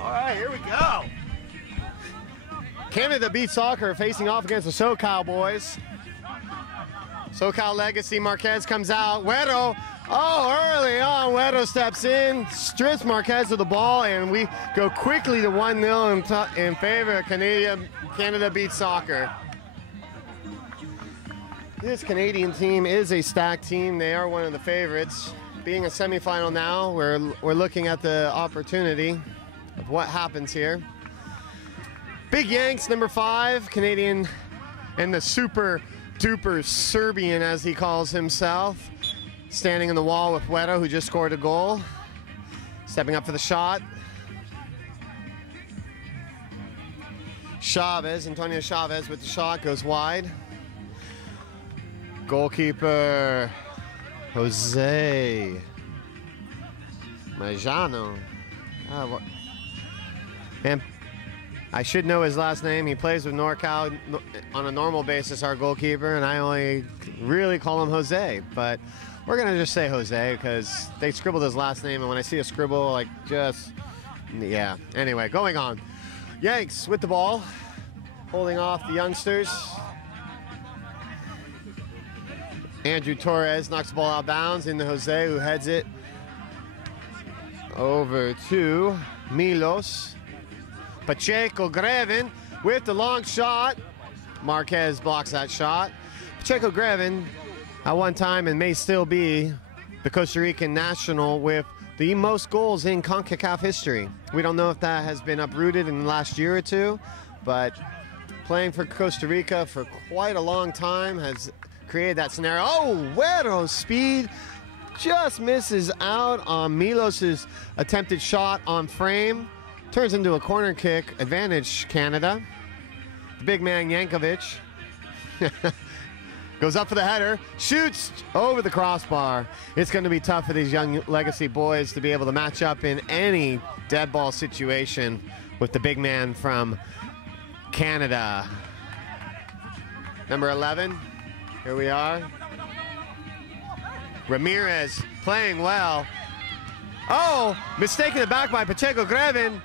All right, here we go. Canada beat soccer facing off against the SoCal boys. SoCal Legacy, Marquez comes out. Weddle, early on, Weddle steps in, strips Marquez of the ball, and we go quickly to 1-0 in favor of Canada beat soccer. This Canadian team is a stacked team. They are one of the favorites. Being a semifinal now, we're looking at the opportunity of what happens here. Big Yanks, number 5, Canadian, and the super duper Serbian, as he calls himself, standing in the wall with Weddle, who just scored a goal. Stepping up for the shot. Antonio Chavez with the shot, goes wide. Goalkeeper Jose Majano. And I should know his last name. He plays with NorCal on a normal basis, our goalkeeper, and I only really call him Jose. But we're going to just say Jose because they scribbled his last name, and when I see a scribble, like, just, yeah. Anyway, going on. Yanks with the ball, holding off the youngsters. Andrew Torres knocks the ball out of bounds into Jose, who heads it over to Milos. Pacheco Grevin with the long shot. Marquez blocks that shot. Pacheco Grevin, at one time and may still be, the Costa Rican national with the most goals in CONCACAF history. We don't know if that has been uprooted in the last year or two, but playing for Costa Rica for quite a long time has created that scenario. Weddle's speed just misses out on Milos's attempted shot on frame. Turns into a corner kick, advantage Canada. The big man Yankovic goes up for the header, shoots over the crossbar. It's going to be tough for these young Legacy boys to be able to match up in any dead ball situation with the big man from Canada. Number 11, here we are. Ramirez playing well. Mistaken it back by Pacheco Grevin.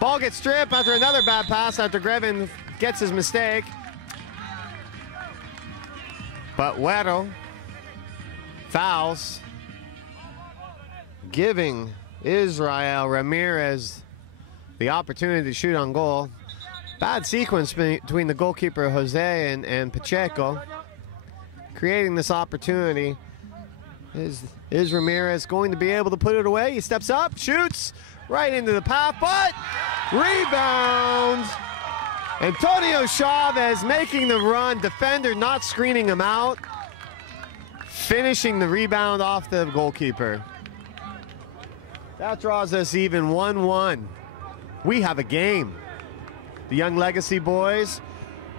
Ball gets stripped after another bad pass after Grevin gets his mistake. But Weddle fouls, giving Israel Ramirez the opportunity to shoot on goal. Bad sequence between the goalkeeper Jose and Pacheco, creating this opportunity. Is Ramirez going to be able to put it away? He steps up, shoots right into the path, but rebound. Antonio Chavez making the run, defender not screening him out, finishing the rebound off the goalkeeper. That draws us even 1-1. We have a game. The young Legacy boys,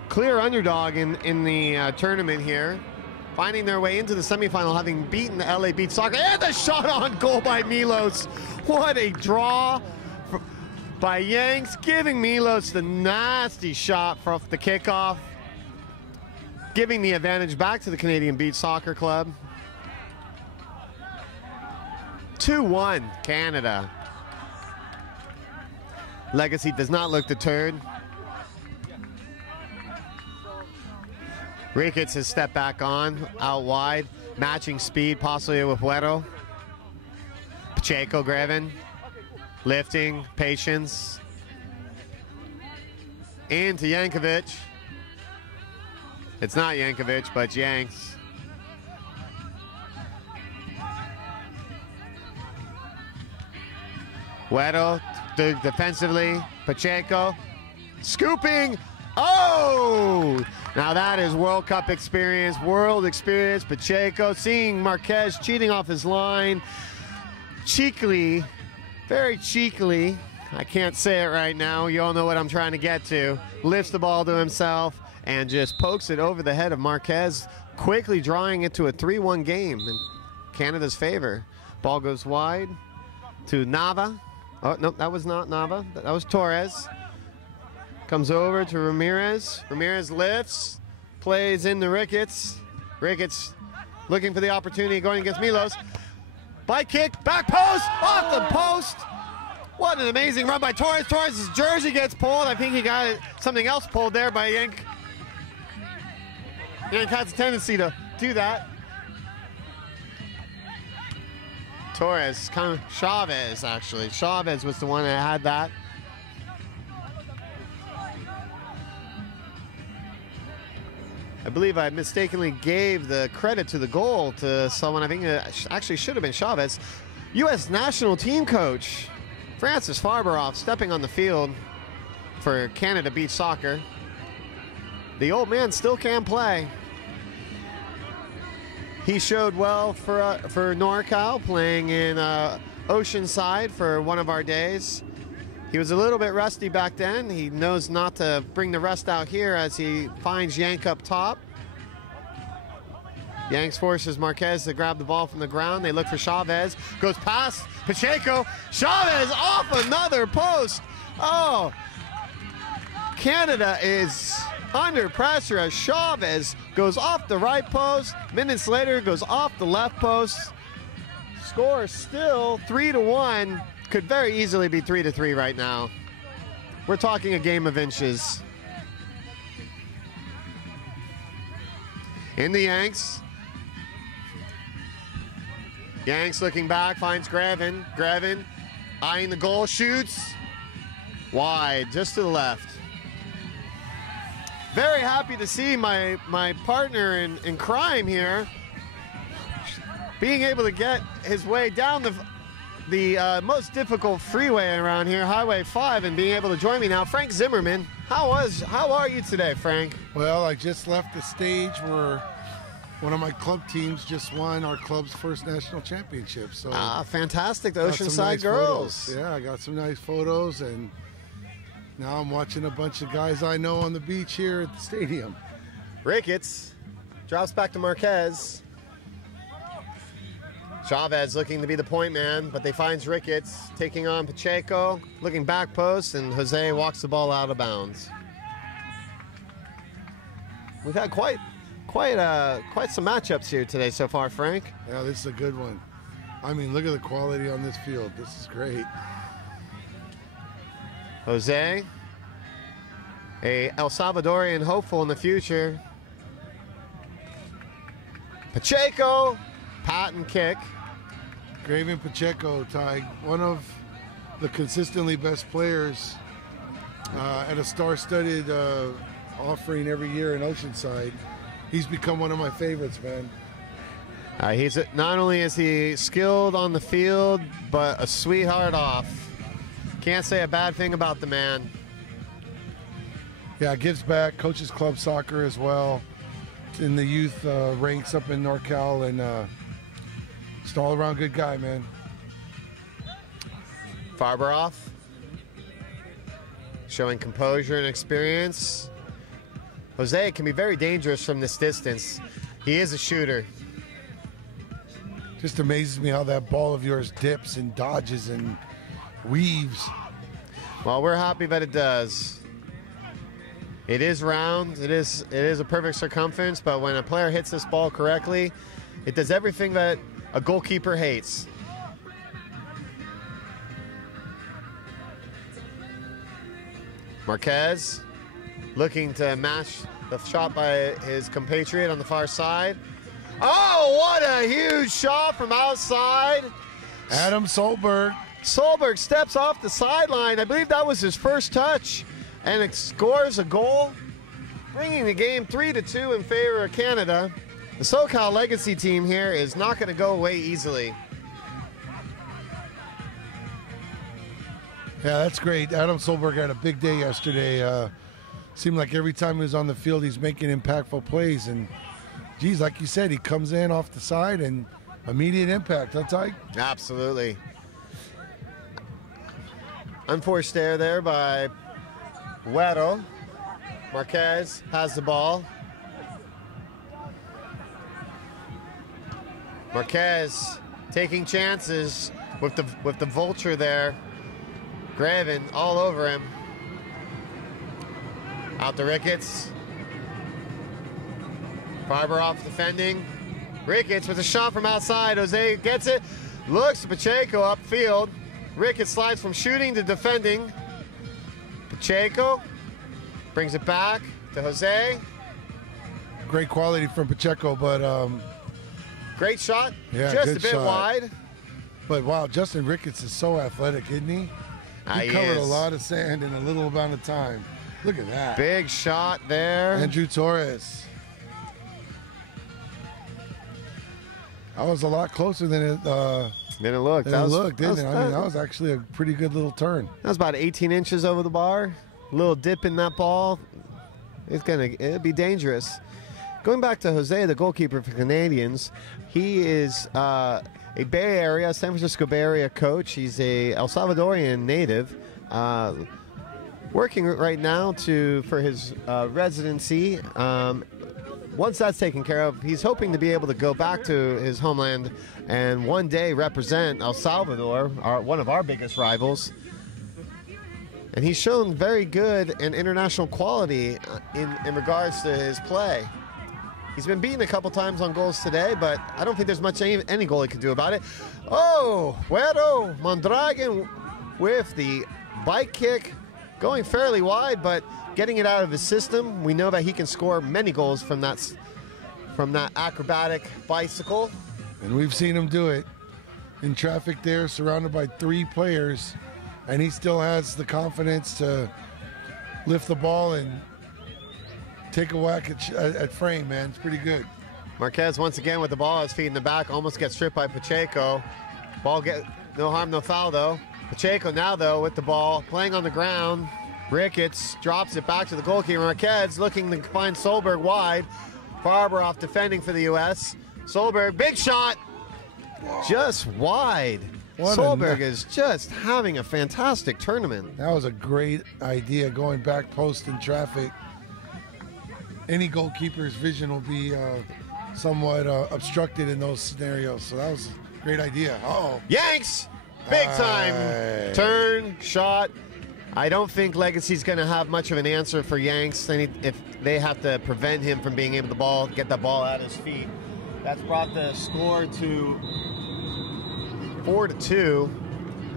clear underdog in the tournament here, finding their way into the semifinal, having beaten the LA Beat Soccer, and the shot on goal by Milos. What a draw by Yanks, giving Milos the nasty shot from the kickoff, giving the advantage back to the Canadian Beach Soccer Club. 2-1 Canada. Legacy does not look deterred. Ricketts has stepped back on, out wide, matching speed possibly with Weddle. Pacheco Grevin, lifting, patience. Into Yankovic. It's not Yankovic, but Yanks. Weddle defensively, Pacheco scooping. Now that is World Cup experience, world experience. Pacheco seeing Marquez cheating off his line. Cheekily, very cheekily, I can't say it right now, you all know what I'm trying to get to, lifts the ball to himself and just pokes it over the head of Marquez, quickly drawing it to a 3-1 game in Canada's favor. Ball goes wide to Nava. Oh, no, that was not Nava, that was Torres. Comes over to Ramirez. Ramirez lifts, plays into Ricketts. Ricketts looking for the opportunity, going against Milos. By kick, back post, off the post. What an amazing run by Torres. Torres' jersey gets pulled. I think he got something else pulled there by Yank. Yank has a tendency to do that. Torres, kind of Chavez actually. Chavez was the one that had that. I believe I mistakenly gave the credit to the goal to someone. I think it actually should have been Chavez. U.S. national team coach Francis Farberoff stepping on the field for Canada Beach Soccer. The old man still can play. He showed well for NorCal, playing in Oceanside for one of our days. He was a little bit rusty back then. He knows not to bring the rust out here as he finds Yank up top. Yanks forces Marquez to grab the ball from the ground. They look for Chavez. Goes past Pacheco. Chavez off another post. Oh, Canada is under pressure as Chavez goes off the right post. Minutes later, goes off the left post. Score still 3-1. Could very easily be 3-3 right now. We're talking a game of inches. In the Yanks. Yanks looking back, finds Grevin. Grevin eyeing the goal, shoots. Wide, just to the left. Very happy to see my partner in crime here being able to get his way down the most difficult freeway around here, Highway 5, and being able to join me now. Frank Zimmerman, how are you today, Frank? Well, I just left the stage where one of my club teams just won our club's first national championship. So fantastic, the Oceanside Girls. Photos. Yeah, I got some nice photos, and now I'm watching a bunch of guys I know on the beach here at the stadium. Ricketts drops back to Marquez. Chavez looking to be the point man, but they finds Ricketts taking on Pacheco, looking back post, and Jose walks the ball out of bounds. We've had quite some matchups here today so far, Frank. Yeah, this is a good one. I mean, look at the quality on this field. This is great. Jose, a El Salvadorian hopeful in the future. Pacheco, pat and kick. Graven Pacheco, Ty, one of the consistently best players at a star-studded offering every year in Oceanside. He's become one of my favorites, man. Not only is he skilled on the field, but a sweetheart off. Can't say a bad thing about the man. Yeah, gives back, coaches club soccer as well in the youth ranks up in NorCal, and just all around good guy, man. Farberoff showing composure and experience. Jose can be very dangerous from this distance. He is a shooter. Just amazes me how that ball of yours dips and dodges and weaves. Well, we're happy that it does. It is round. It is a perfect circumference, but when a player hits this ball correctly, it does everything that a goalkeeper hates. Marquez looking to match the shot by his compatriot on the far side. Oh, what a huge shot from outside. Adam Solberg. Solberg steps off the sideline. I believe that was his first touch, and it scores a goal, bringing the game 3-2 in favor of Canada. The SoCal Legacy team here is not going to go away easily. Yeah, that's great. Adam Solberg had a big day yesterday. Seemed like every time he was on the field, he's making impactful plays. And, geez, like you said, he comes in off the side and immediate impact. Huh, Ty? Absolutely. Unforced error there by Huero. Marquez has the ball. Marquez taking chances with the vulture there. Graven all over him. Out to Ricketts. Farberoff defending. Ricketts with a shot from outside. Jose gets it. Looks to Pacheco upfield. Ricketts slides from shooting to defending. Pacheco brings it back to Jose. Great quality from Pacheco, but great shot. Yeah, just good a bit shot. wide. But wow, Justin Ricketts is so athletic, isn't he? He He covered a is. lot of sand in a little amount of time. Look at that. Big shot there. Andrew Torres. That was a lot closer than it looked. didn't it? I mean, that was actually a pretty good little turn. That was about 18 inches over the bar. A little dip in that ball. It'll be dangerous. Going back to Jose, the goalkeeper for Canadians, he is a Bay Area, San Francisco Bay Area coach. He's a El Salvadorian native, working right now for his residency. Once that's taken care of, he's hoping to be able to go back to his homeland and one day represent El Salvador, one of our biggest rivals. And he's shown very good and international quality in regards to his play. He's been beaten a couple times on goals today, but I don't think there's much any goalie can do about it. Oh, Guero Mondragon with the bike kick, going fairly wide, but getting it out of his system. We know that he can score many goals from that acrobatic bicycle. And we've seen him do it in traffic there, surrounded by 3 players, and he still has the confidence to lift the ball and take a whack at frame, man. It's pretty good. Marquez once again with the ball, his feet in the back, almost gets stripped by Pacheco. Ball no harm, no foul though. Pacheco now though with the ball, playing on the ground. Ricketts drops it back to the goalkeeper. Marquez looking to find Solberg wide. Farberoff defending for the U.S. Solberg, big shot, just wide. Solberg is just having a fantastic tournament. That was a great idea, going back post in traffic. Any goalkeeper's vision will be somewhat obstructed in those scenarios. So that was a great idea. Uh-oh. Yanks! Big time turn, shot. I don't think Legacy's going to have much of an answer for Yanks if they have to prevent him from being able to get the ball at his feet. That's brought the score to 4-2.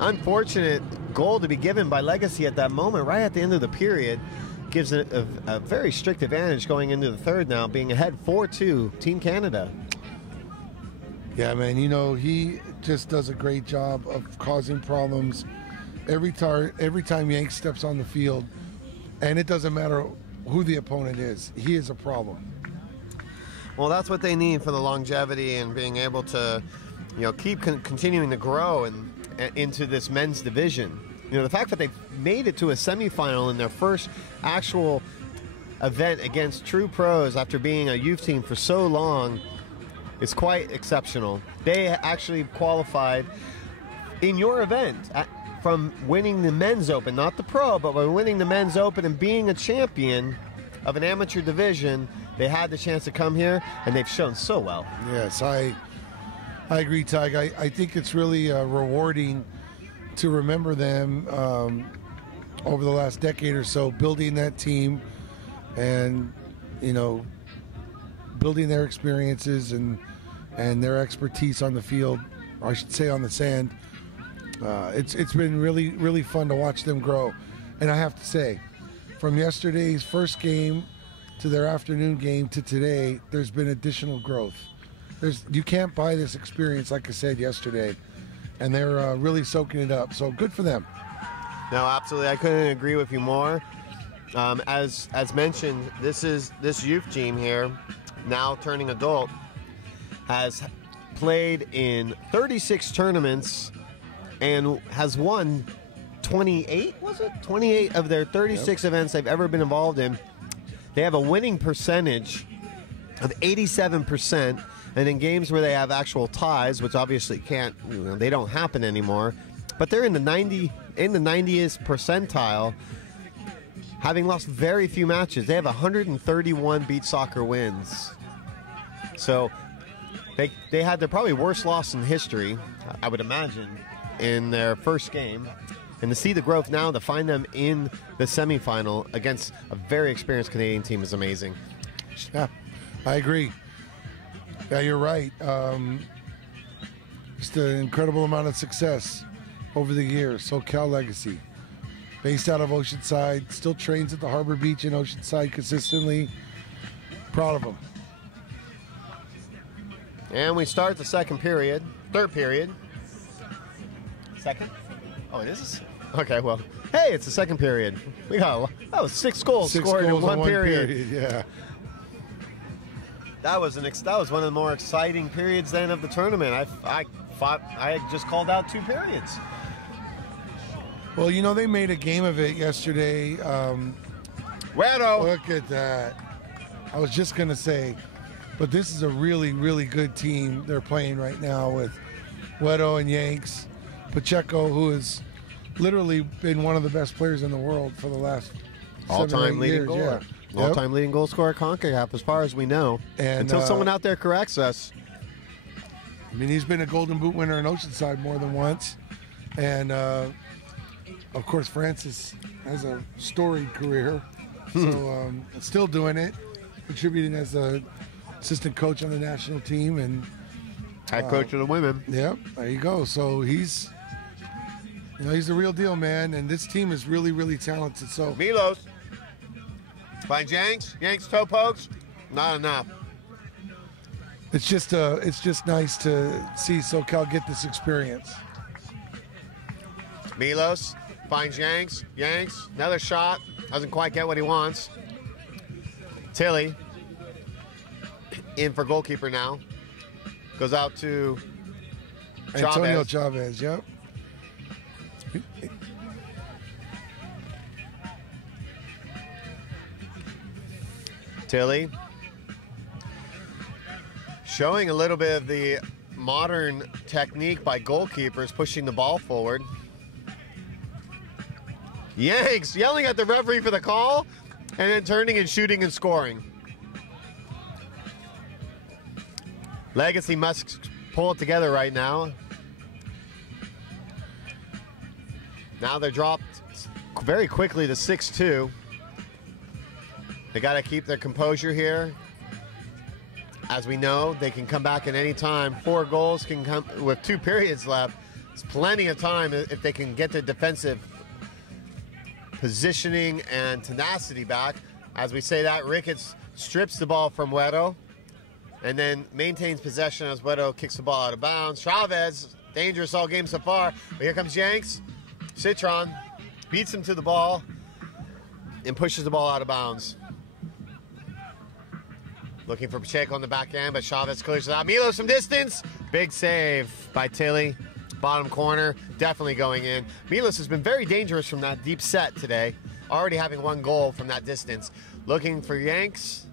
Unfortunate goal to be given by Legacy at that moment, right at the end of the period. Gives it a very strict advantage going into the third now, being ahead 4-2, Team Canada. Yeah, man, you know, he just does a great job of causing problems every time Yank steps on the field, and it doesn't matter who the opponent is. He is a problem. Well, that's what they need for the longevity and being able to, keep continuing to grow and into this men's division. The fact that they've made it to a semifinal in their first actual event against true pros after being a youth team for so long is quite exceptional. They actually qualified in your event from winning the men's open, not the pro, but by winning the men's open and being a champion of an amateur division. They had the chance to come here, and they've shown so well. Yes, I agree, Tig. I think it's really rewarding to remember them over the last decade or so, building that team and, building their experiences and their expertise on the field, or I should say on the sand. It's been really, really fun to watch them grow. And I have to say, from yesterday's first game to their afternoon game to today, there's been additional growth. You can't buy this experience, like I said yesterday, and they're really soaking it up. So good for them. No, absolutely. I couldn't agree with you more. As mentioned, this youth team here, now turning adult, has played in 36 tournaments and has won 28 of their 36 events they've ever been involved in. They have a winning percentage of 87%, and in games where they have actual ties, which obviously they don't happen anymore, but they're in the 90th percentile, having lost very few matches. They have 131 beach soccer wins. So they had their probably worst loss in history, I would imagine, in their first game. And to see the growth now, to find them in the semifinal against a very experienced Canadian team is amazing. Yeah, I agree. Yeah, you're right. Just an incredible amount of success. over the years. SoCal legacy. Based out of Oceanside, still trains at the Harbor Beach in Oceanside consistently. Proud of him. And we start the third period. Second? Oh, it is? Okay, well, hey, it's the second period. We got 6 goals scored in one period. Yeah. That was one of the more exciting periods then of the tournament. I had just called out 2 periods. Well, you know, they made a game of it yesterday. Wedo. Look at that. I was just going to say, but this is a really, really good team they're playing right now with Wedo and Yanks. Pacheco, who has literally been one of the best players in the world for the last all-time leading goal. Yeah. All-time leading goal scorer at CONCACAF, as far as we know. And, until someone out there corrects us. I mean, he's been a Golden Boot winner in Oceanside more than once. And, of course, Francis has a storied career. So, still doing it, contributing as a assistant coach on the national team and head coach of the women. Yep, there you go. So he's the real deal, man. And this team is really, really talented. So Milos finds Yanks. Yanks toe pokes. Not enough. It's just nice to see SoCal get this experience. Milos finds Yanks. Yanks, another shot. Doesn't quite get what he wants. Tilly in for goalkeeper now. Goes out to Antonio Chavez, yep. Tilly showing a little bit of the modern technique by goalkeepers, pushing the ball forward. Yanks yelling at the referee for the call and then turning and shooting and scoring. Legacy must pull it together right now. Now they're dropped very quickly to 6-2. They got to keep their composure here. As we know, they can come back at any time. 4 goals can come with 2 periods left. It's plenty of time if they can get their defensive positioning and tenacity back. As we say that, Ricketts strips the ball from Wedo and then maintains possession as Wedo kicks the ball out of bounds. Chavez, dangerous all game so far. But here comes Yanks. Citron beats him to the ball and pushes the ball out of bounds. Looking for Pacheco on the back end, but Chavez clears it out. Milos from distance. Big save by Tilly. Bottom corner, definitely going in. Milos has been very dangerous from that deep set today, already having 1 goal from that distance. Looking for Yanks.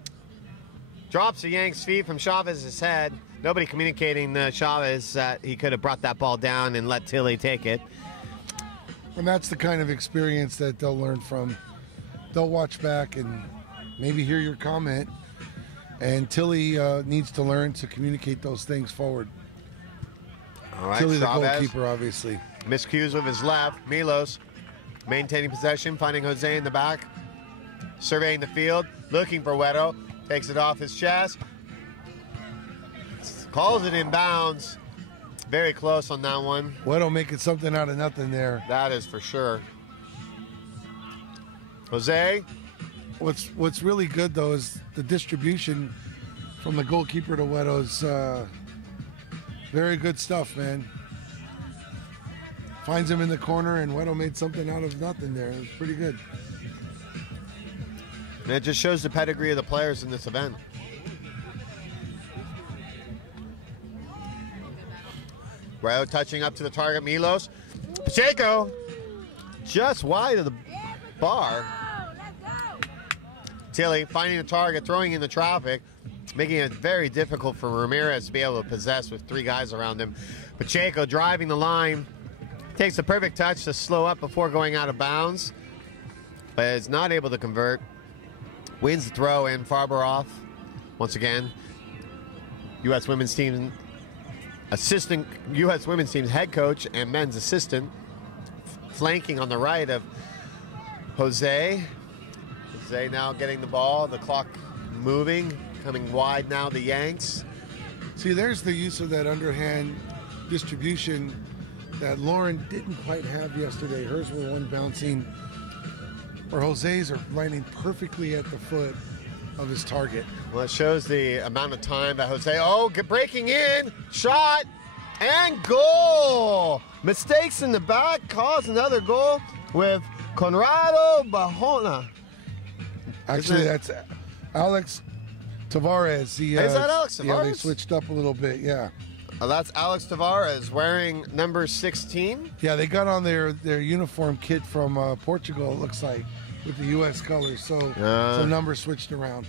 Drops a Yanks' feet from Chavez's head. Nobody communicating to Chavez that he could have brought that ball down and let Tilly take it. And that's the kind of experience that they'll learn from. They'll watch back and maybe hear your comment. And Tilly needs to learn to communicate those things forward. All right, Tilly, the Chavez, goalkeeper, obviously. miscues with his left. Milos maintaining possession, finding Jose in the back. Surveying the field, looking for Wedo. Takes it off his chest. Calls it in bounds. Very close on that one. Wedo making something out of nothing there. That is for sure. Jose. What's really good, though, is the distribution from the goalkeeper to Wedo's very good stuff, man. Finds him in the corner, and Wedo made something out of nothing there. It was pretty good. And it just shows the pedigree of the players in this event. Wedo touching up to the target, Milos. Pacheco, just wide of the bar. Tilly finding the target, throwing in the traffic, making it very difficult for Ramirez to be able to possess with 3 guys around him. Pacheco driving the line, takes the perfect touch to slow up before going out of bounds, but is not able to convert. Wins the throw in. Farber off once again. U.S. women's team assistant, U.S. women's team's head coach and men's assistant, flanking on the right of Jose. Jose now getting the ball. The clock moving, coming wide now. The Yanks. See, there's the use of that underhand distribution that Lauren didn't quite have yesterday. Hers were one bouncing, where Jose's are landing perfectly at the foot of his target. Well, it shows the amount of time that Jose, breaking in, shot, and goal! Mistakes in the back cause another goal with Conrado Bajona. Actually, that's Alex Tavares. Is that Alex Tavares? Yeah, they switched up a little bit, yeah. That's Alex Tavares wearing number 16. Yeah, they got on their uniform kit from Portugal, it looks like, with the U.S. colors, so some numbers switched around.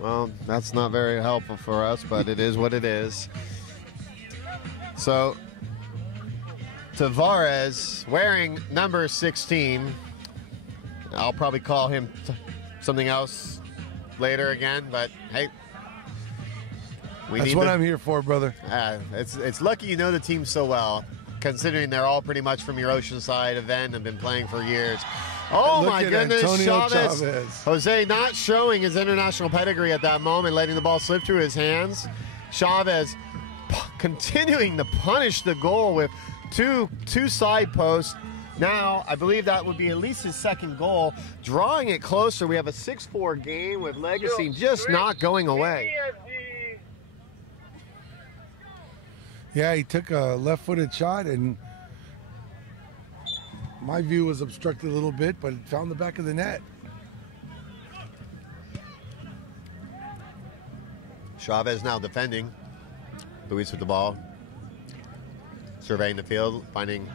Well, that's not very helpful for us, but it is what it is. So, Tavares wearing number 16. I'll probably call him something else later again, but hey. That's what I'm here for, brother. It's lucky you know the team so well, considering they're all pretty much from your Oceanside event and been playing for years. Oh, my goodness, Chavez. Jose not showing his international pedigree at that moment, letting the ball slip through his hands. Chavez continuing to punish the goal with two side posts. Now, I believe that would be at least his second goal. Drawing it closer, we have a 6-4 game with Legacy just not going away. Yeah, he took a left-footed shot, and my view was obstructed a little bit, but it found the back of the net. Chavez now defending. Luis with the ball. Surveying the field, finding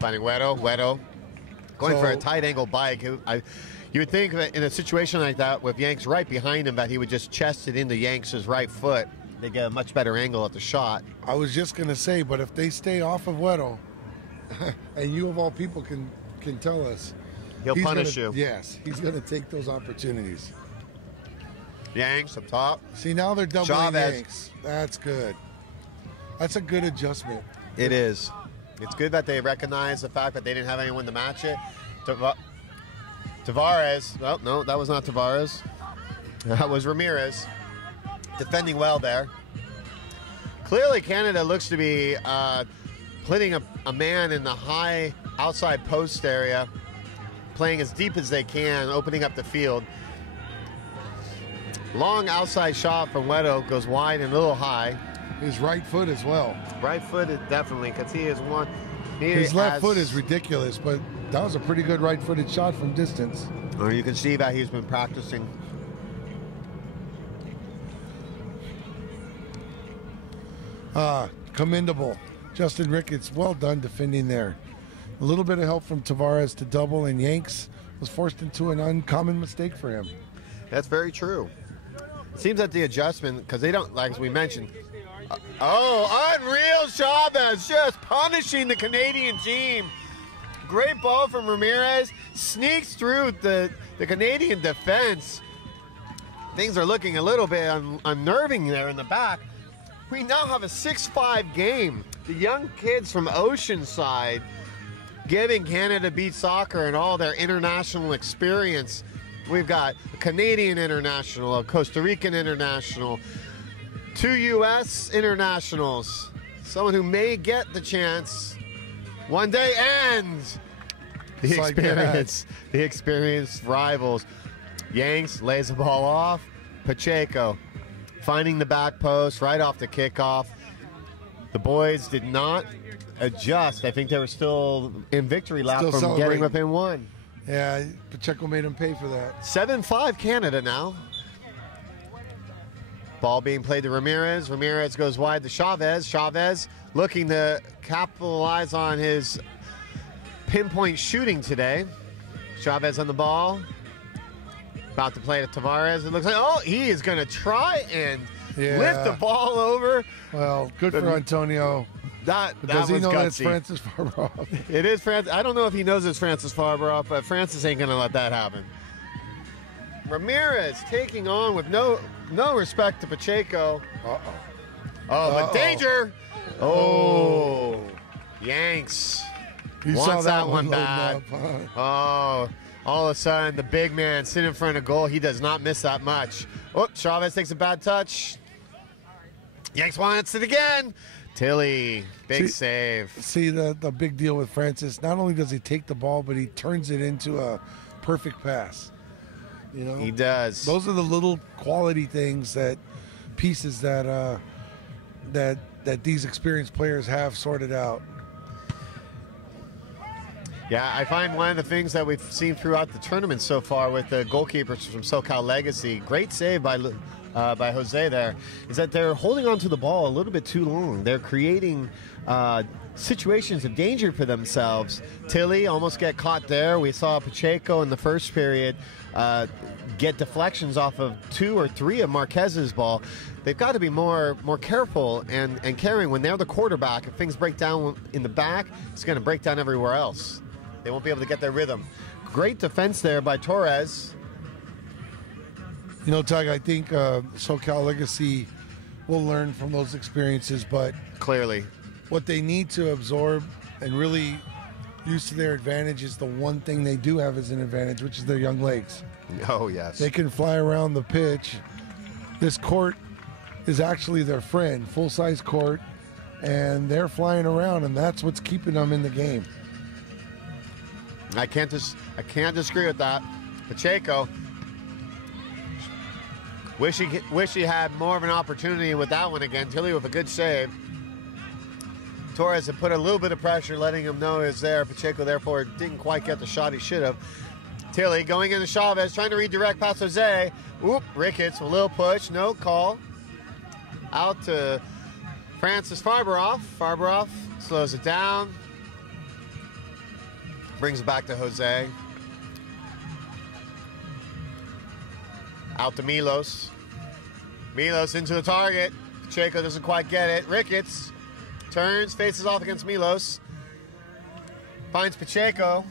Güero. Going for a tight angle bike. You would think that in a situation like that, with Yanks right behind him, that he would just chest it into Yanks' right foot. They get a much better angle at the shot. I was just going to say, but if they stay off of Güero, and you of all people can tell us, he'll punish you. Yes, he's going to take those opportunities. Yanks up top. See, now they're doubling Chavez. Yanks. That's good. That's a good adjustment. It is. It's good that they recognize the fact that they didn't have anyone to match it. Tavares. Oh, no, that was not Tavares. That was Ramirez. Defending well there. Clearly, Canada looks to be putting a man in the high outside post area, playing as deep as they can, opening up the field. Long outside shot from Leto, goes wide and a little high. His right foot as well. Right footed, definitely, because he is one. His left foot is ridiculous, but that was a pretty good right-footed shot from distance. Or you can see that he's been practicing. Commendable. Justin Ricketts, well done defending there. A little bit of help from Tavares to double, and Yanks was forced into an uncommon mistake for him. That's very true. It seems that the adjustment, because they don't, like as we mentioned, unreal Chavez just punishing the Canadian team. Great ball from Ramirez, sneaks through the Canadian defense. Things are looking a little bit unnerving there in the back. We now have a 6-5 game. The young kids from Oceanside giving Canada Beat Soccer and all their international experience. We've got a Canadian international, a Costa Rican international, 2 U.S. internationals, someone who may get the chance one day, and the experienced rivals. Yanks lays the ball off. Pacheco finding the back post right off the kickoff. The boys did not adjust. I think they were still in victory lap from getting within one. Yeah, Pacheco made him pay for that. 7-5 Canada now. Ball being played to Ramirez. Ramirez goes wide to Chavez. Chavez looking to capitalize on his pinpoint shooting today. Chavez on the ball. About to play to Tavares. It looks like, he is going to try and lift the ball over. Well, good for Antonio. That does he was know gutsy. that's Francis Farbrough? It is Francis. I don't know if he knows it's Francis Farbrough, but Francis ain't going to let that happen. Ramirez taking on with no respect to Pacheco. But danger. Yanks. You wants saw that one bad. Up, huh? All of a sudden, the big man sitting in front of goal. He does not miss that much. Chavez takes a bad touch. Yanks wants it again. Tilly, big save. See the big deal with Francis. Not only does he take the ball, but he turns it into a perfect pass. You know, He does. those are the little quality things, pieces that these experienced players have sorted out. Yeah, I find one of the things that we've seen throughout the tournament so far with the goalkeepers from SoCal Legacy, great save by Jose there, is that they're holding on to the ball a little bit too long. They're creating situations of danger for themselves. Tilly almost get caught there. We saw Pacheco in the first period get deflections off of 2 or 3 of Marquez's ball. They've got to be more careful and caring when they're the quarterback. If things break down in the back, it's going to break down everywhere else. They won't be able to get their rhythm. Great defense there by Torres. You know, Tug, I think SoCal Legacy will learn from those experiences, but Clearly. what they need to absorb and really use to their advantage is the one thing they do have as an advantage, which is their young legs. Oh, yes. They can fly around the pitch. This court is actually their friend, full-size court, and they're flying around, and that's what's keeping them in the game. I can't disagree with that. Pacheco, wish he had more of an opportunity with that one again. Tilly with a good save. Torres had put a little bit of pressure, letting him know he was there. Pacheco, therefore, didn't quite get the shot he should have. Tilly going into Chavez, trying to redirect past Jose. Oop, Ricketts, a little push, no call. Out to Francis Farberoff. Farberoff slows it down. Brings it back to Jose. Out to Milos. Milos into the target. Pacheco doesn't quite get it. Ricketts turns, faces off against Milos. Finds Pacheco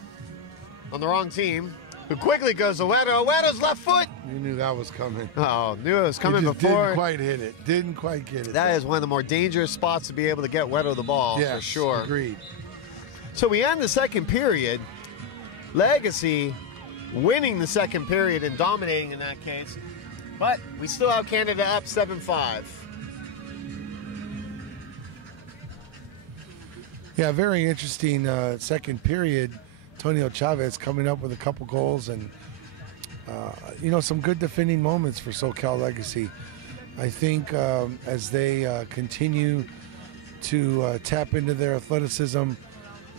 on the wrong team, who quickly goes to Wedo. Wedo's left foot. You knew that was coming. Oh, knew it was coming It just before. Didn't quite hit it. Didn't quite get it. That is one of the more dangerous spots to be able to get Wedo the ball, yes, for sure. Agreed. So we end the second period. Legacy winning the second period and dominating in that case. But we still have Canada up 7-5. Yeah, very interesting second period. Antonio Chavez coming up with a couple goals and, some good defending moments for SoCal Legacy. I think as they continue to tap into their athleticism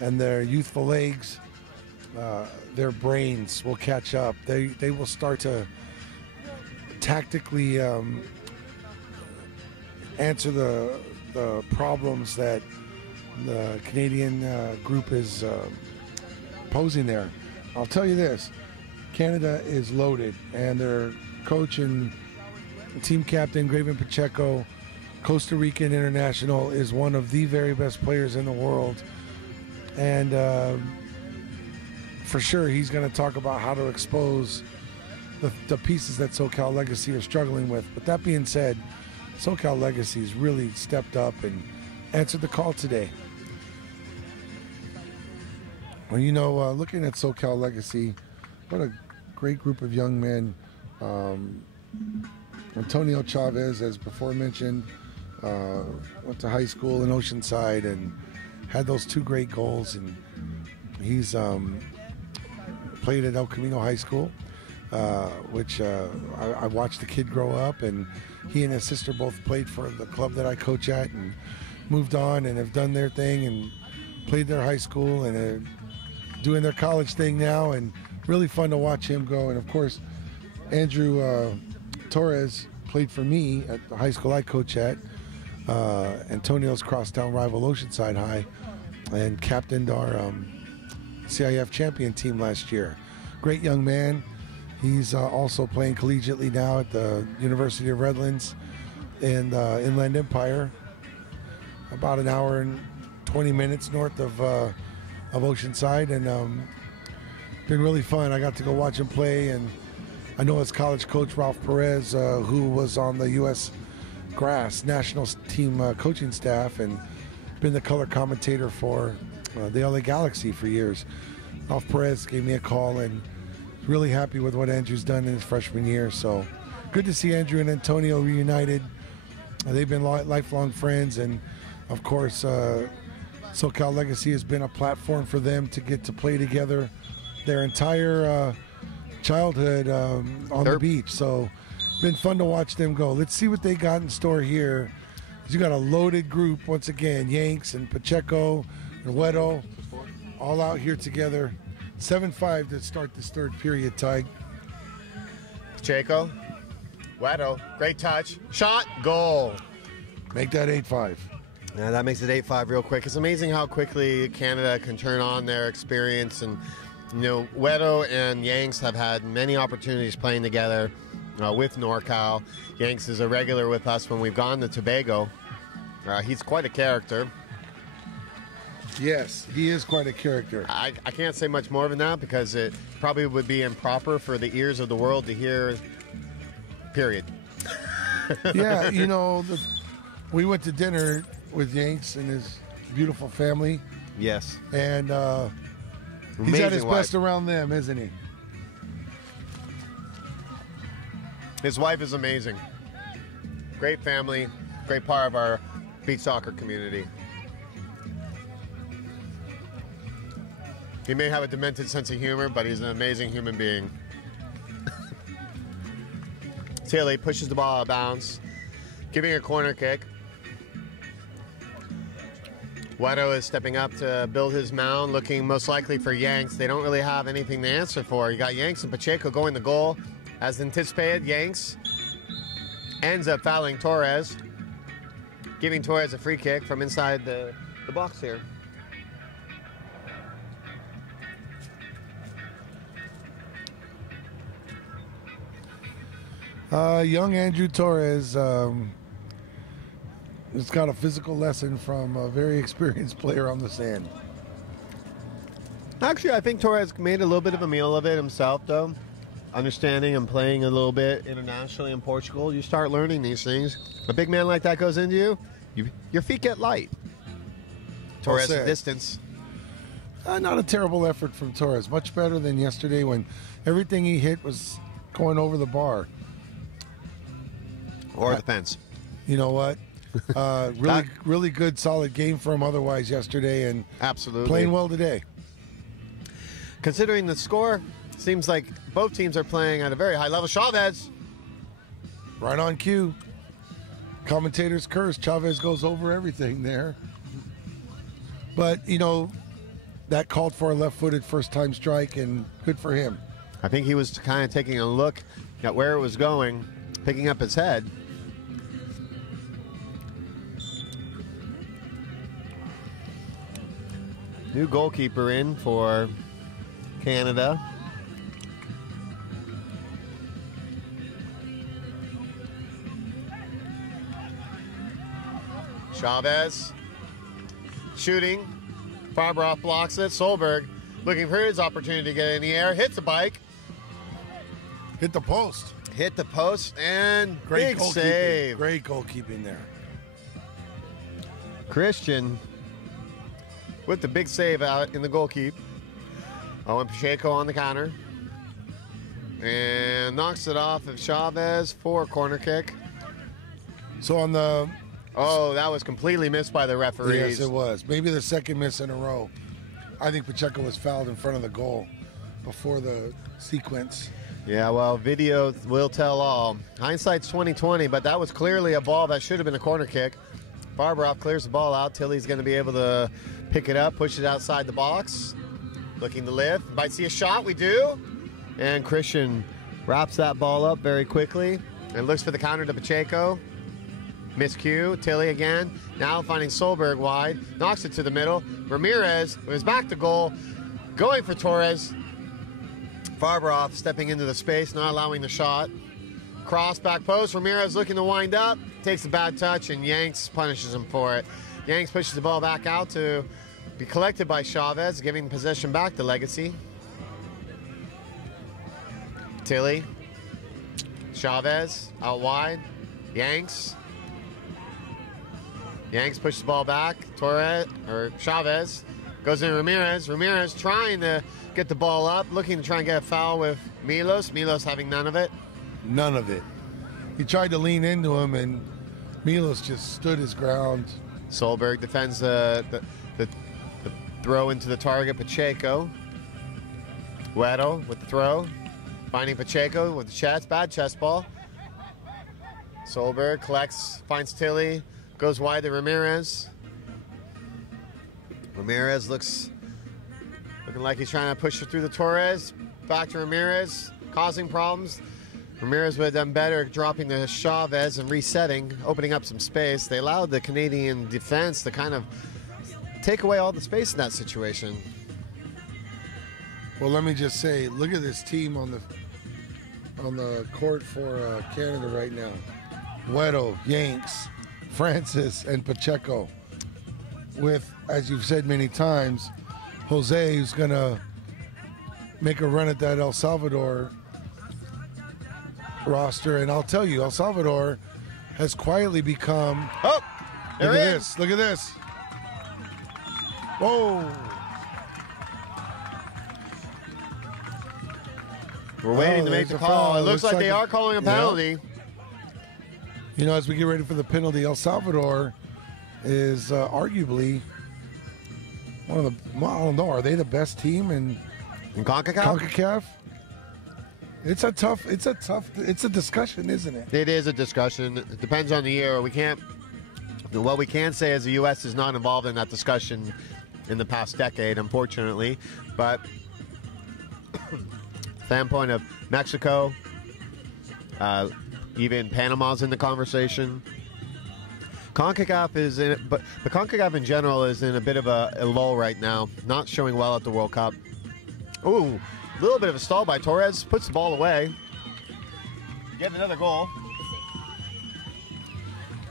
and their youthful legs, their brains will catch up. They will start to tactically answer the problems that the Canadian group is posing there. I'll tell you this, Canada is loaded, and their coach and team captain, Graven Pacheco, Costa Rican international, is one of the very best players in the world. And for sure, he's going to talk about how to expose the pieces that SoCal Legacy are struggling with. But that being said, SoCal Legacy's really stepped up and answered the call today. Well, looking at SoCal Legacy, what a great group of young men. Antonio Chavez, as before mentioned, went to high school in Oceanside and had those 2 great goals. And he's played at El Camino High School, which I watched the kid grow up, and he and his sister both played for the club that I coach at and moved on and have done their thing and played their high school and are doing their college thing now, and really fun to watch him go. And of course, Andrew Torres played for me at the high school I coach at. Antonio's crosstown rival Oceanside High, and captained our CIF champion team last year. Great young man. He's also playing collegiately now at the University of Redlands in the Inland Empire, about an hour and 20 minutes north of Oceanside, and been really fun. I got to go watch him play, and I know his college coach Ralph Perez, who was on the U.S. Grass national team coaching staff and been the color commentator for the LA Galaxy for years. Ralph Perez gave me a call, and really happy with what Andrew's done in his freshman year. So good to see Andrew and Antonio reunited. They've been lifelong friends, and of course, SoCal Legacy has been a platform for them to get to play together their entire childhood on the beach. So, been fun to watch them go. Let's see what they got in store here. You got a loaded group once again. Yanks and Pacheco and Wedo all out here together. 7-5 to start this third period, Tig. Pacheco, Wedo, great touch, shot, goal. Make that 8-5. Yeah, that makes it 8-5 real quick. It's amazing how quickly Canada can turn on their experience. And, you know, Wedo and Yanks have had many opportunities playing together with NorCal. Yanks is a regular with us when we've gone to Tobago. He's quite a character. Yes, he is quite a character. I can't say much more than that because it probably would be improper for the ears of the world to hear, period. Yeah, you know, we went to dinner with Yanks and his beautiful family. Yes. And he's at his best around them, isn't he? His wife is amazing. Great family, great part of our beach soccer community. He may have a demented sense of humor, but he's an amazing human being. Tilly pushes the ball out of bounds, giving a corner kick. Wedo is stepping up to build his mound, looking most likely for Yanks. They don't really have anything to answer for. You got Yanks and Pacheco going the goal. As anticipated, Yanks ends up fouling Torres, giving Torres a free kick from inside the box here. Young Andrew Torres has got a physical lesson from a very experienced player on the sand. Actually, I think Torres made a little bit of a meal of it himself, though. Understanding and playing a little bit internationally in Portugal, you start learning these things. A big man like that goes into you, your feet get light. Torres at distance. Not a terrible effort from Torres. Much better than yesterday when everything he hit was going over the bar. Or the fence. You know what? Really good, solid game for him otherwise yesterday, and absolutely playing well today. Considering the score, seems like both teams are playing at a very high level. Chavez. Right on cue. Commentators curse. Chavez goes over everything there. But, you know, that called for a left-footed first-time strike, and good for him. I think he was kind of taking a look at where it was going, picking up his head. New goalkeeper in for Canada. Chavez shooting. Farbroth blocks it. Solberg looking for his opportunity to get in the air. Hits the bike. Hit the post. Hit the post and great big save. Great goalkeeping there. Christian with the big save out in the goalkeep. Owen Pacheco on the counter. And knocks it off of Chavez for a corner kick. So on the... Oh, that was completely missed by the referees. Yes, it was. Maybe the second miss in a row. I think Pacheco was fouled in front of the goal before the sequence. Yeah, well, video will tell all. Hindsight's 20/20, but that was clearly a ball that should have been a corner kick. Farbroth clears the ball out. Tilly's going to be able to pick it up, push it outside the box. Looking to lift. Might see a shot. We do. And Christian wraps that ball up very quickly and looks for the counter to Pacheco. Miscue. Tilly again. Now finding Solberg wide. Knocks it to the middle. Ramirez was back to goal. Going for Torres. Farbroth stepping into the space, not allowing the shot. Cross back post. Ramirez looking to wind up. Takes a bad touch, and Yanks punishes him for it. Yanks pushes the ball back out to be collected by Chavez, giving possession back to Legacy. Tilly. Chavez out wide. Yanks. Yanks push the ball back. Chavez goes in Ramirez. Ramirez trying to get the ball up, looking to try and get a foul with Milos. Milos having none of it. None of it. He tried to lean into him, and Milos just stood his ground. Solberg defends the throw into the target, Pacheco. Weddle with the throw. Finding Pacheco with the chest. Bad chest ball. Solberg collects, finds Tilly. Goes wide to Ramirez. Ramirez looking like he's trying to push it through the Torres. Back to Ramirez, causing problems. Ramirez would have done better dropping to Chavez and resetting, opening up some space. They allowed the Canadian defense to kind of take away all the space in that situation. Well, let me just say, look at this team on the court for Canada right now. Weddle, Yanks, Francis, and Pacheco. With, as you've said many times, Jose, who's going to make a run at that El Salvador roster. And I'll tell you, El Salvador has quietly become... Oh, there look it at is. this. Look at this. Whoa. We're waiting to make the call. It looks like they are calling a penalty. Yeah. You know, as we get ready for the penalty, El Salvador is arguably one of the, well, I don't know, are they the best team in CONCACAF? It's a discussion, isn't it? It is a discussion. It depends on the year. What we can say is the U.S. is not involved in that discussion in the past decade, unfortunately. But standpoint of Mexico, even Panama's in the conversation. CONCACAF is in it, but the CONCACAF in general is in a bit of a lull right now, not showing well at the World Cup. Ooh, a little bit of a stall by Torres, puts the ball away. Get another goal.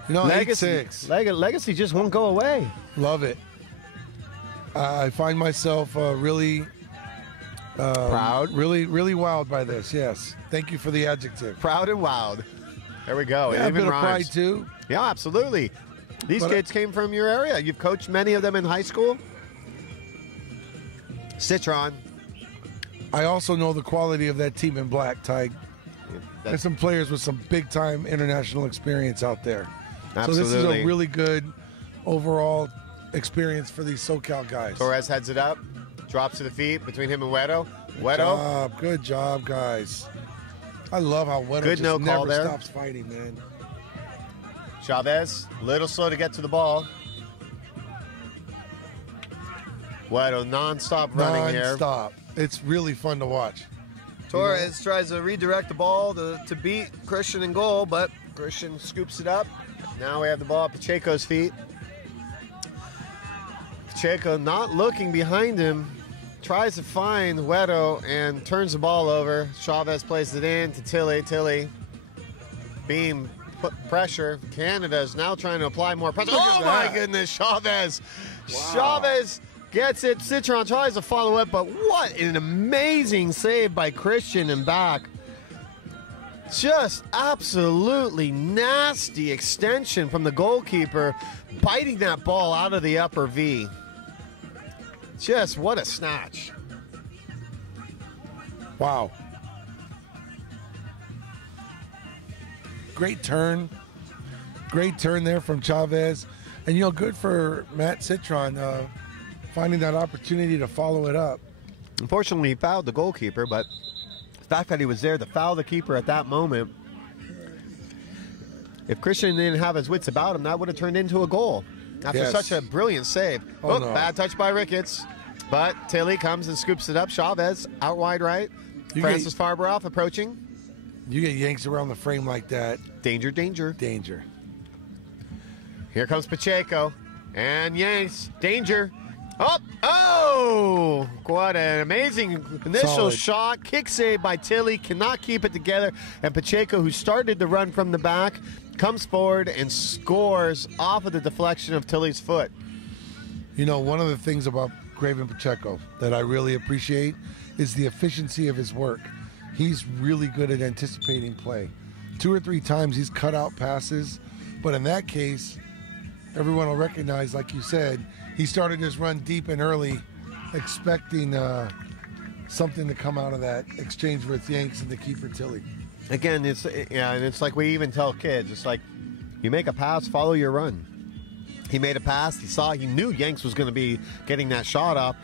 You know, Legacy just won't go away. Love it. I find myself really proud, really wowed by this. Yes, thank you for the adjective. Proud and wowed. There we go. Yeah, It a bit even of rhymes. pride too. Yeah, absolutely. These kids came from your area. You've coached many of them in high school. Citron. I also know the quality of that team in black, Tig. There's some players with some big-time international experience out there. Absolutely. So this is a really good overall experience for these SoCal guys. Torres heads it up, drops to the feet between him and Weddle. Good job, guys. I love how Weddle Good just no call never there. stops fighting, man. Chavez, little slow to get to the ball. Weddle non-stop running here. Non-stop. It's really fun to watch. Torres tries to redirect the ball to beat Christian in goal, but Christian scoops it up. Now we have the ball at Pacheco's feet. Pacheco not looking behind him, tries to find Weddle and turns the ball over. Chavez plays it in to Tilly. Tilly being put pressure. Canada is now trying to apply more pressure. Oh my goodness, Chavez. Wow. Chavez gets it. Citron tries to follow it, but what an amazing save by Christian and back. Just absolutely nasty extension from the goalkeeper, biting that ball out of the upper V. Just what a snatch. Wow. Great turn. Great turn there from Chavez. And, you know, good for Matt Citron finding that opportunity to follow it up. Unfortunately, he fouled the goalkeeper, but the fact that he was there to foul the keeper at that moment, if Christian didn't have his wits about him, that would have turned into a goal after such a brilliant save. Oh, no. Bad touch by Ricketts, but Tilly comes and scoops it up. Chavez out wide right. Francis Farberoff approaching. You get yanks around the frame like that. Danger, danger. Danger. Here comes Pacheco and yanks. Danger. Oh, what an amazing initial shot. Kick save by Tilly, cannot keep it together. And Pacheco, who started the run from the back, comes forward and scores off of the deflection of Tilly's foot. You know, one of the things about Graven Pacheco that I really appreciate is the efficiency of his work. He's really good at anticipating play. 2 or 3 times he's cut out passes, but in that case, everyone will recognize, like you said, he started his run deep and early, expecting something to come out of that exchange with Yanks and the keeper Tilly. Again, it's like we even tell kids, it's like You make a pass, follow your run. He made a pass. He knew Yanks was going to be getting that shot off.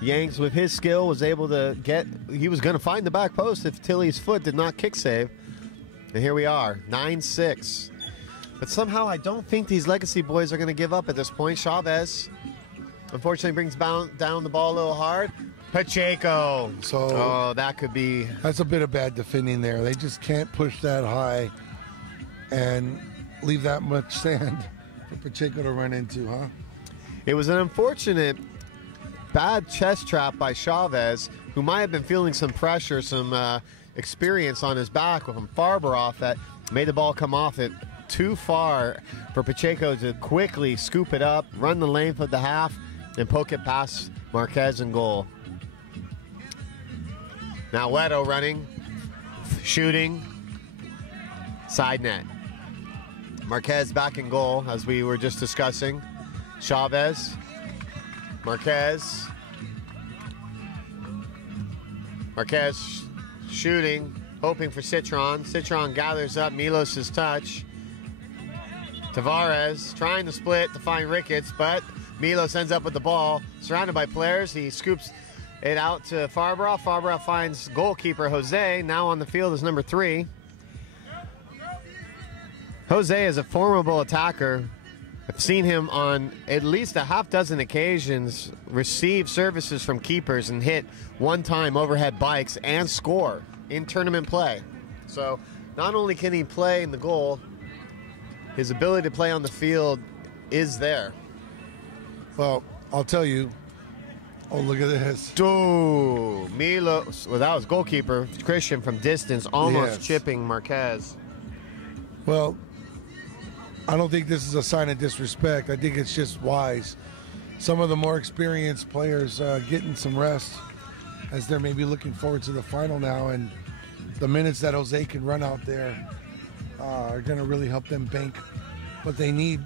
Yanks, with his skill, was able to get. He was going to find the back post if Tilly's foot did not kick save. And here we are, 9-6. But somehow I don't think these Legacy boys are going to give up at this point. Chavez, unfortunately, brings down the ball a little hard. Pacheco. So that could be. That's a bit of bad defending there. They just can't push that high and leave that much sand for Pacheco to run into, huh? It was an unfortunate bad chest trap by Chavez, who might have been feeling some pressure, some experience on his back with Farberoff that made the ball come off it too far for Pacheco to quickly scoop it up, run the length of the half, and poke it past Marquez in goal. Now Leto running, shooting, side net. Marquez back in goal, as we were just discussing. Chavez, Marquez shooting, hoping for Citron. Citron gathers up Milos' touch. Tavares trying to split to find Ricketts, but Milos ends up with the ball. Surrounded by players, he scoops it out to Farberoff. Farberoff finds goalkeeper Jose. Now on the field is number 3. Jose is a formidable attacker. I've seen him on at least a half dozen occasions receive services from keepers and hit one-time overhead bikes and score in tournament play. So not only can he play in the goal, his ability to play on the field is there. Well, I'll tell you. Oh, look at this. Oh, Milos. Well, that was goalkeeper Christian from distance, almost chipping Marquez. Well, I don't think this is a sign of disrespect. I think it's just wise. Some of the more experienced players getting some rest as they're maybe looking forward to the final now, and the minutes that Jose can run out there are going to really help them bank what they need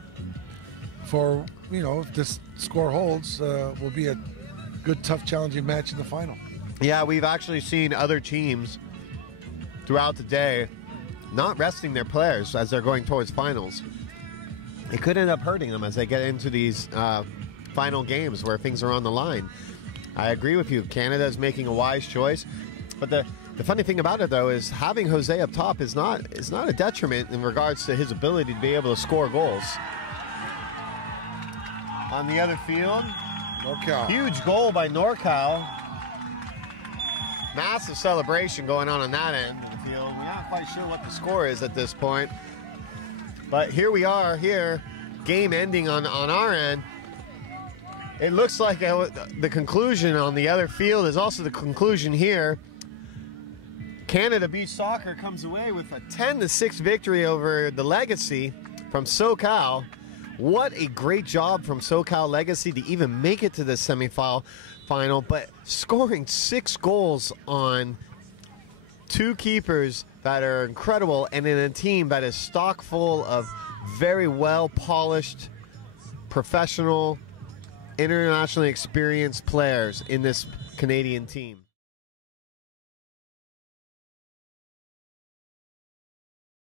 for, if this score holds, will be a good, tough, challenging match in the final. Yeah, we've actually seen other teams throughout the day not resting their players as they're going towards finals. It could end up hurting them as they get into these final games where things are on the line. I agree with you. Canada is making a wise choice. But the funny thing about it, though, is having Jose up top is not a detriment in regards to his ability to be able to score goals. On the other field, NorCal. Huge goal by NorCal. Massive celebration going on that end of the field. We're not quite sure what the score is at this point. But here we are, game ending on our end. It looks like the conclusion on the other field is also the conclusion here. Canada Beach Soccer comes away with a 10-6 victory over the Legacy from SoCal. What a great job from SoCal Legacy to even make it to the semifinal, but scoring 6 goals on 2 keepers that are incredible, and in a team that is stock full of very well-polished, professional, internationally experienced players in this Canadian team.